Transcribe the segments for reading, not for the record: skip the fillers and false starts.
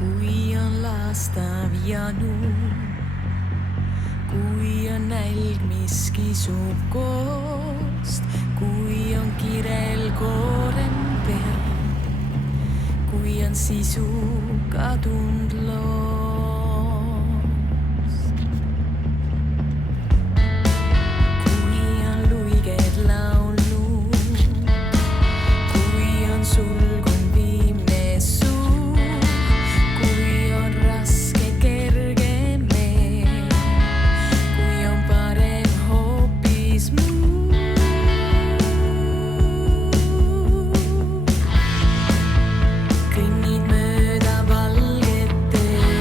kui on laastav janu, kui on nälg, mis kisub koost, kui on kirel koorem peal, kui on sisu kadunud loost. kui on luiged laulnud, kui on sulgunud viimne suu, kui on raske kerge meel, kui on parem hoopis muu. kõnnid mööda valget teed.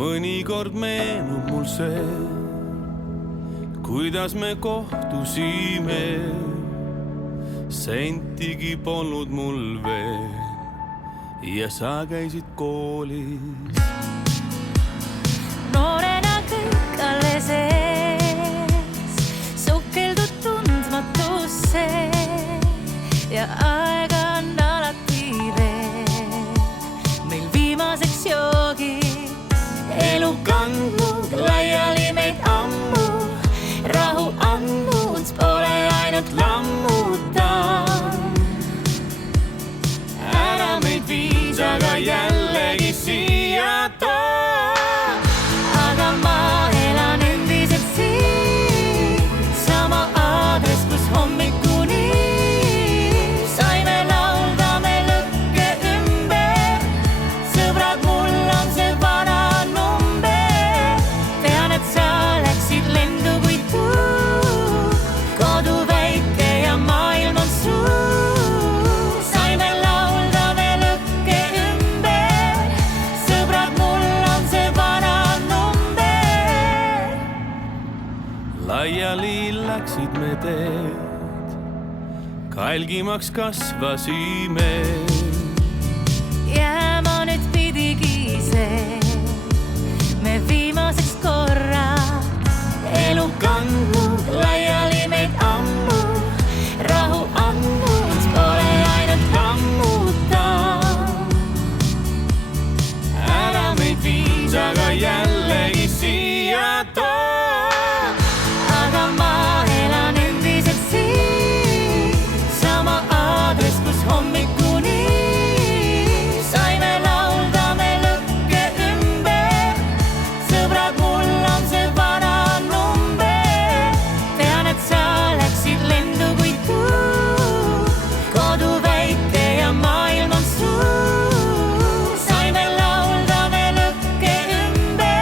mõnikord meenub mul see, kuidas me kohtusime. Sentigi polnud mul veel ja sa käisid koolis. Noorena kõik alles ees, sukeldud tundmatusse ja aega on alati veel. Meil viimaseks joogiks elu kandnud laiali meid ammu, rahu andnud pole ainult lammuta. Ära meid viis, aga jällegi siia too. Aga ma elan endiselt siin, sama aadress, kus hommikuni saime laulda me lõkke ümber. Sõbrad, mul on see vana number. Tean, et sa läksid lendu kui tuul, kodu väike ja maailm on suur. Saime laulda me lõkke ümber. Sõbrad, mul on see vana number. Laiali läksid me teed, kalgimaks kasvasime. Jääma nüüd pidigi see, me viimaseks korraks elu kandnud laiali meid ammu, rahu andnud pole ainult lammuta. Ära meid viis, aga jällegi siia too. Aga ma elan endiselt siin, sama aadress, kus hommikuni saime laulda me lõkke ümber. Sõbrad, mul on see vana number. Tean, et sa läksid lendu kui tuul, kodu väike ja maailm on suur. Saime laulda me lõkke ümber.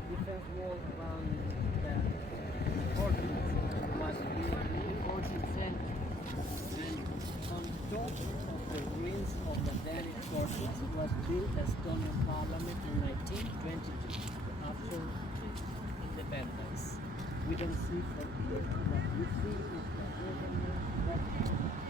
that defense wall around the fortress was built in the 14th century. And on top of the ruins of the Danish fortress was built a stone parliament in 1922 after independence. We don't see for here, but we see is the government that